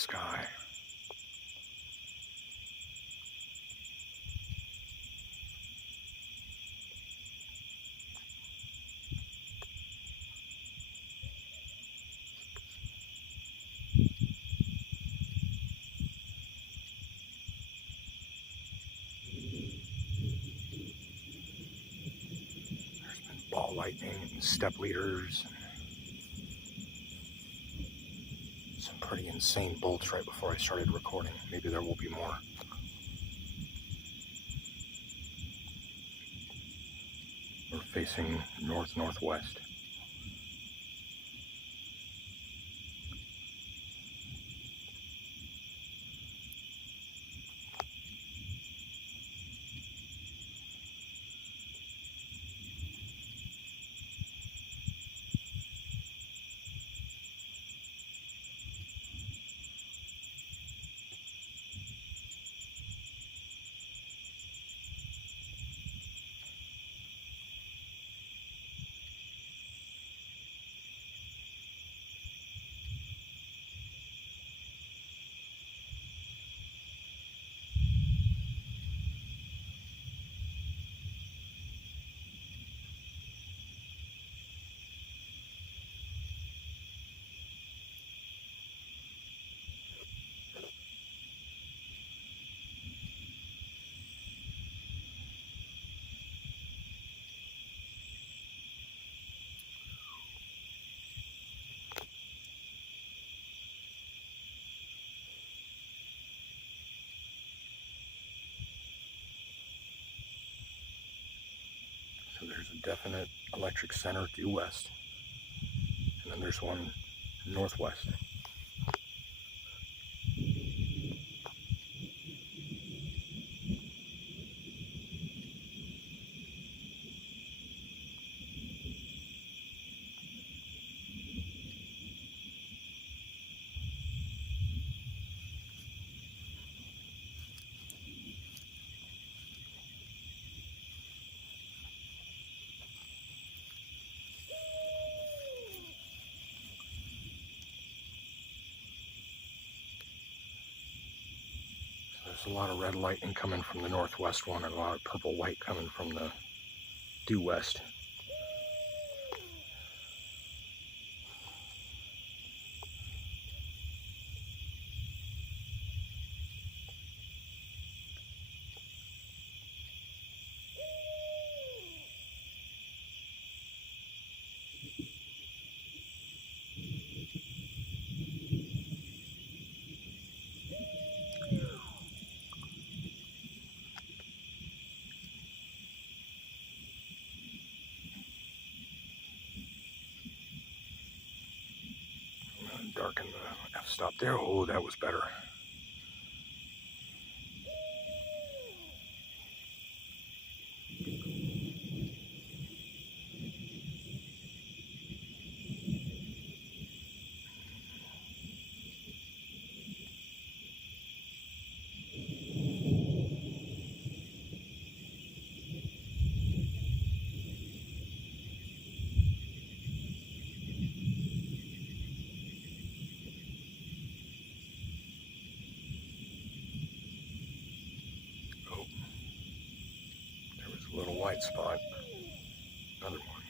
sky. There's been ball lightning and step leaders and some pretty insane bolts right before I started recording. Maybe there will be more. We're facing north-northwest. So there's a definite electric center due west, and then there's one northwest. There's a lot of red lightning coming from the northwest one and a lot of purple white coming from the due west. Darken the f-stop there. Oh, that was better. Little white spot. Another one.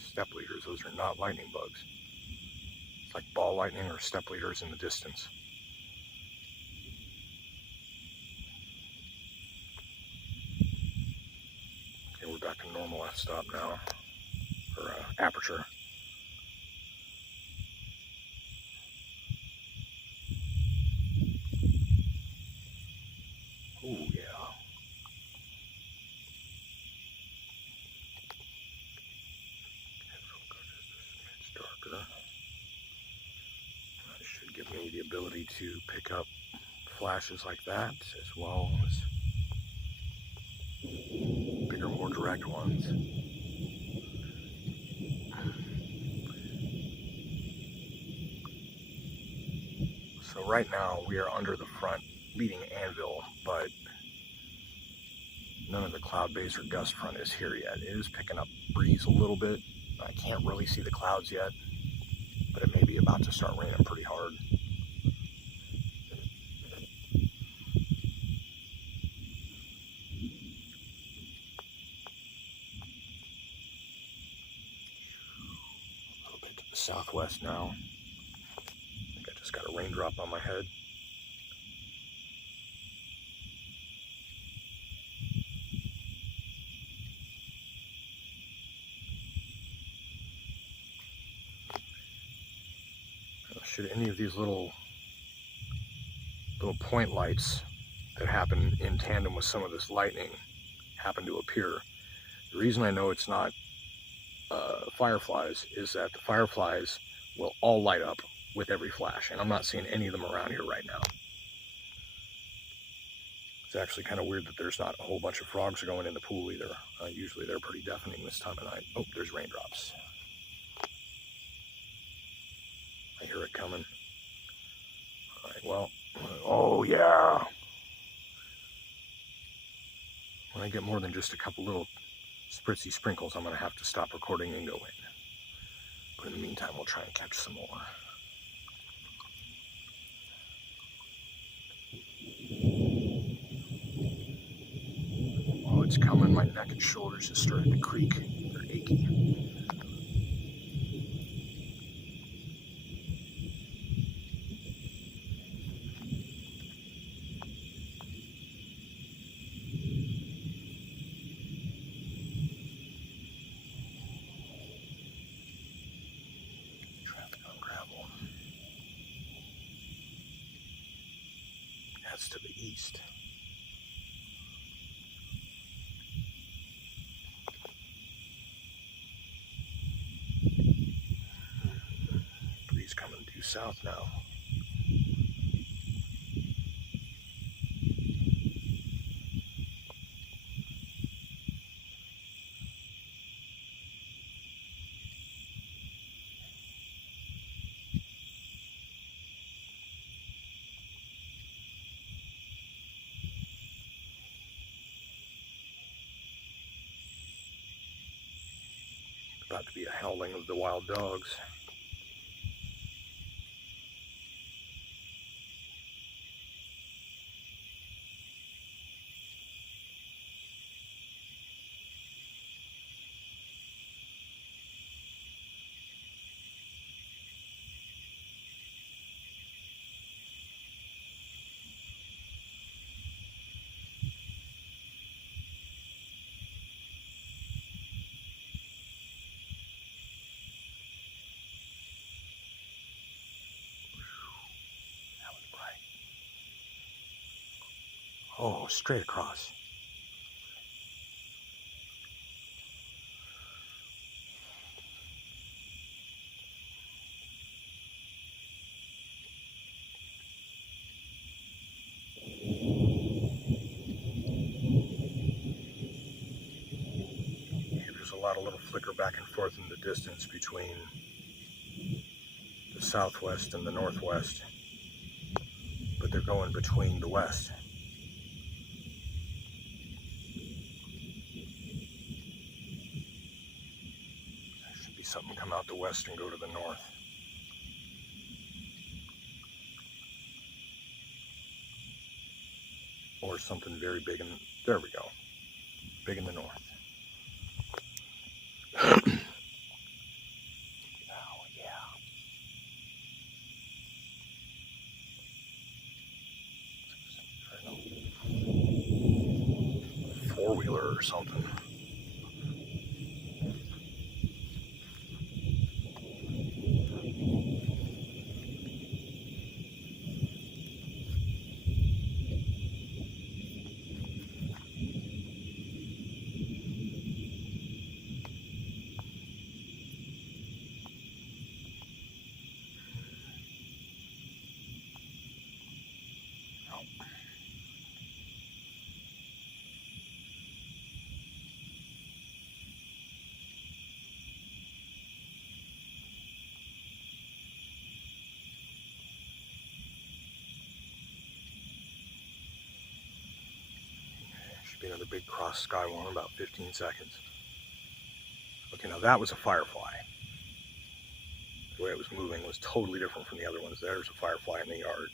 Step leaders, those are not lightning bugs. It's like ball lightning or step leaders in the distance. Okay, we're back in normal f-stop now, or aperture. Oh yeah. That should give me the ability to pick up flashes like that, as well as bigger, more direct ones. So right now we are under the front leading anvil, but none of the cloud base or gust front is here yet. It is picking up breeze a little bit. I can't really see the clouds yet, but it may be about to start raining pretty hard. the southwest now. I think I just got a raindrop on my head. Should any of these little point lights that happen in tandem with some of this lightning happen to appear, the reason I know it's not fireflies is that the fireflies will all light up with every flash, and I'm not seeing any of them around here right now. It's actually kind of weird that there's not a whole bunch of frogs going in the pool either. Usually they're pretty deafening this time of night. Oh, there's raindrops. I hear it coming. All right, well, oh yeah. When I get more than just a couple little spritzy sprinkles, I'm gonna have to stop recording and go in. But in the meantime, we'll try and catch some more. Oh, it's coming. My neck and shoulders just started to creak. They're achy. Traffic on gravel. That's to the east. Breeze coming due south now. About to be a howling of the wild dogs. Oh, straight across. There's a lot of little flicker back and forth in the distance between the southwest and the northwest, but they're going between the west. There should be something come out the west and go to the north. Or something very big in, there we go, big in the north. Oh yeah. Four-wheeler or something. Should be another big cross sky one in about 15 seconds. Okay, now that was a firefly. The way it was moving was totally different from the other ones. There's a firefly in the yard.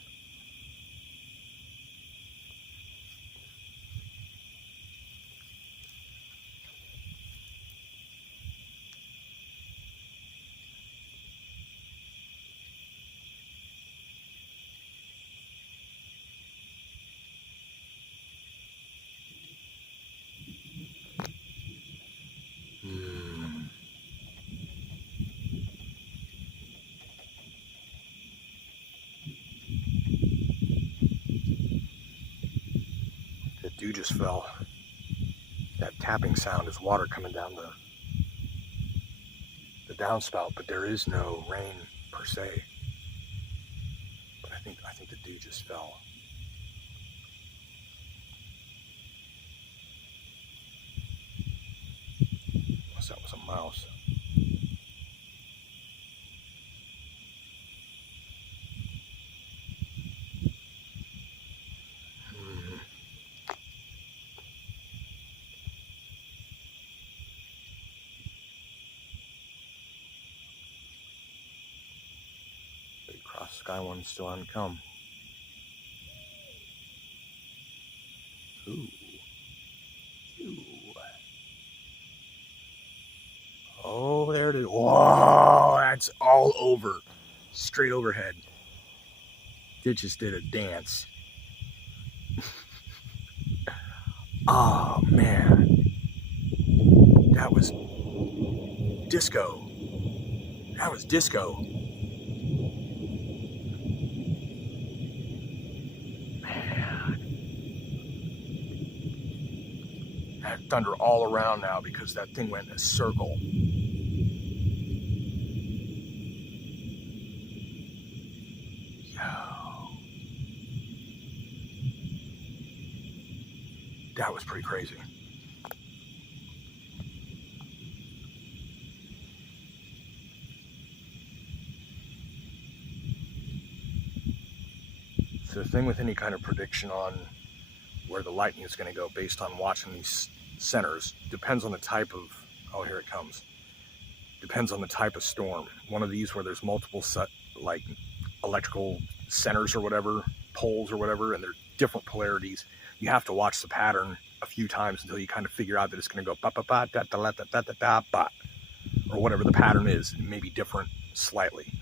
dew just fell. That tapping sound is water coming down the downspout, but there is no rain per se. But I think the dew just fell. Unless that was a mouse. Big cross sky one's still on the come. Ooh. Oh, there it is. Whoa, that's all over. Straight overhead. It just did a dance. Oh, man. That was disco. That was disco. Man. I had thunder all around now because that thing went in a circle. That was pretty crazy. So the thing with any kind of prediction on where the lightning is going to go based on watching these centers depends on the type of, oh, here it comes. Depends on the type of storm. One of these where there's multiple like electrical centers or whatever, poles or whatever, and they're different polarities. You have to watch the pattern a few times until you kind of figure out that it's going to go ba ba ba da da da da da da ba, or whatever the pattern is. It may be different slightly,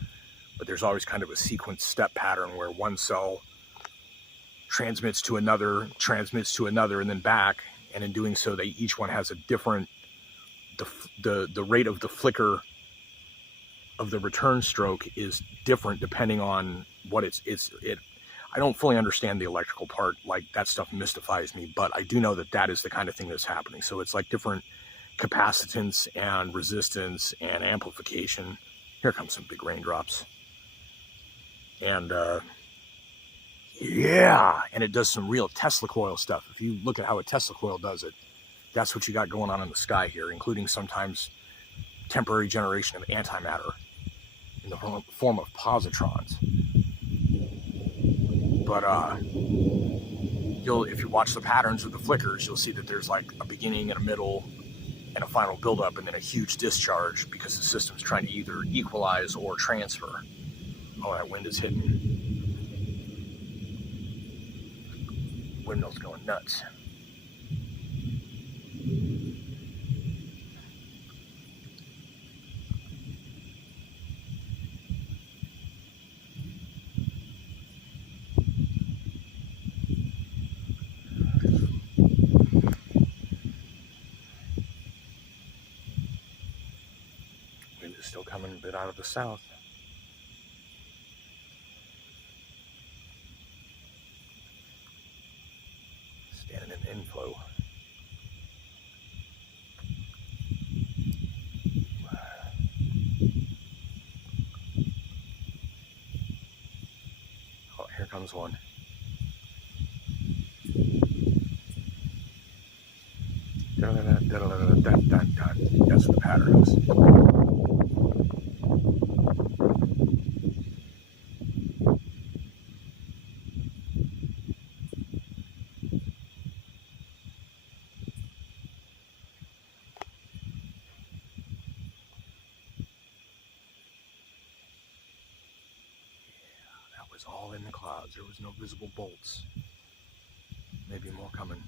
but there's always kind of a sequence step pattern where one cell transmits to another, and then back, and in doing so, each one has a different, the rate of the flicker of the return stroke is different depending on what it. I don't fully understand the electrical part, like that stuff mystifies me, but I do know that is the kind of thing that's happening. So it's like different capacitance and resistance and amplification. Here comes some big raindrops. And yeah, and it does some real Tesla coil stuff. If you look at how a Tesla coil does it, that's what you got going on in the sky here, including sometimes temporary generation of antimatter in the form of positrons. But if you watch the patterns of the flickers, you'll see that there's like a beginning and a middle and a final buildup, and then a huge discharge because the system's trying to either equalize or transfer. Oh, that wind is hitting. Windmill's going nuts. Wind is still coming a bit out of the south. Standing in inflow. Oh, here comes one. That's what the pattern is. That was all in the clouds. There was no visible bolts. Maybe more coming.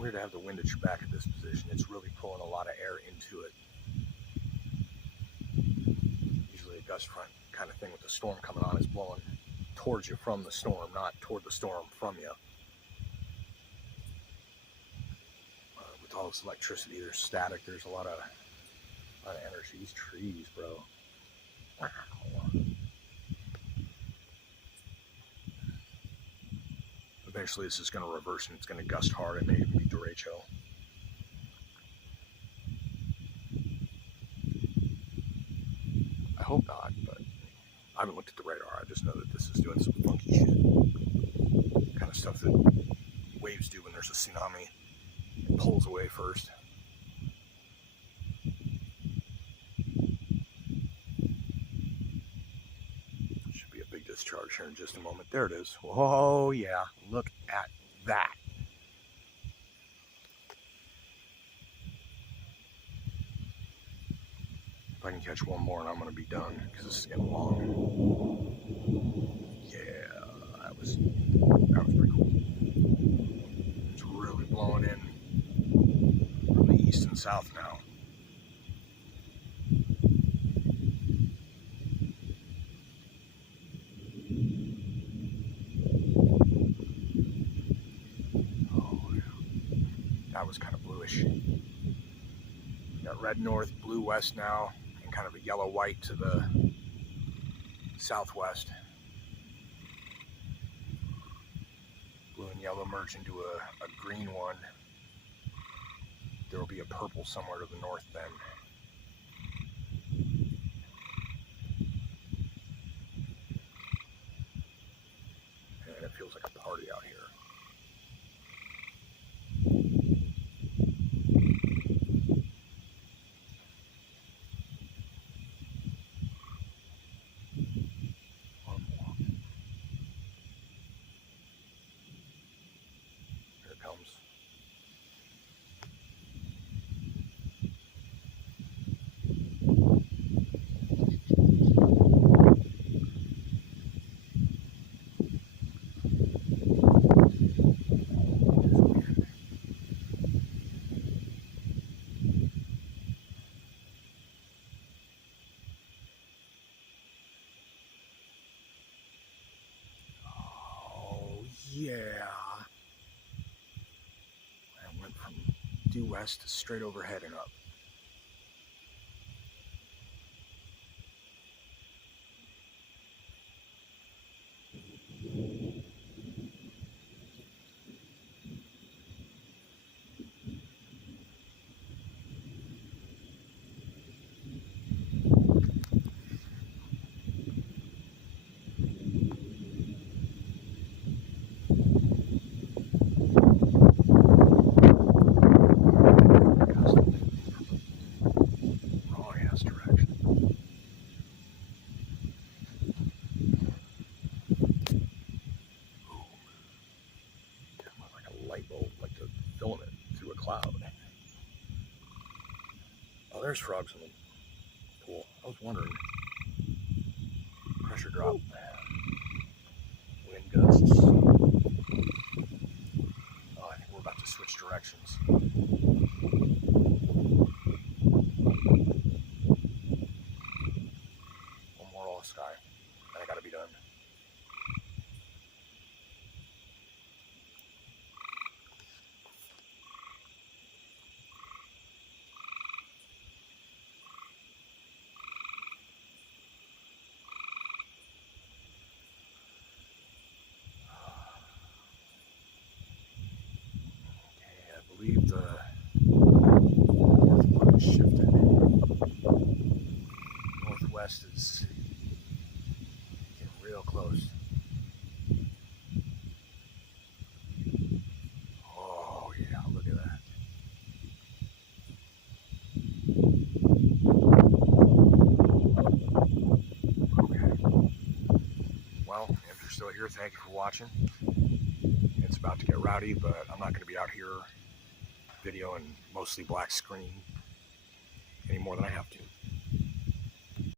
of weird to have the wind at your back at this position. It's really pulling a lot of air into it. Usually a gust front kind of thing with the storm coming on is blowing towards you from the storm, not toward the storm from you. With all this electricity, there's static, there's a lot of energy. These trees, bro. Wow. Eventually this is going to reverse and it's going to gust hard. It may even be derecho. I hope not, but I haven't looked at the radar. I just know that this is doing some funky shit. Kind of stuff that waves do when there's a tsunami. It pulls away first. Should be a big discharge here in just a moment. There it is. Oh yeah, look at that. If I can catch one more and I'm going to be done because this is getting long. Yeah, that was pretty cool. It's really blowing in from the east and south now. Oh, yeah. That was kind of bluish. Got red north, blue west now, and kind of a yellow white to the southwest. Blue and yellow merge into a green one. There will be a purple somewhere to the north then. And it feels like a party out here. One more. Here it comes. Yeah. I went from due west to straight overhead and up. Cloud. Oh, there's frogs in the pool. I was wondering. Pressure drop. Wind gusts. Oh, I think we're about to switch directions. One more all sky. And I gotta be done. I believe the north one is shifted. Northwest is getting real close. Oh yeah, look at that. Okay. Well, if you're still here, thank you for watching. It's about to get rowdy, but I'm not going to be out here videoing mostly black screen any more than I have to.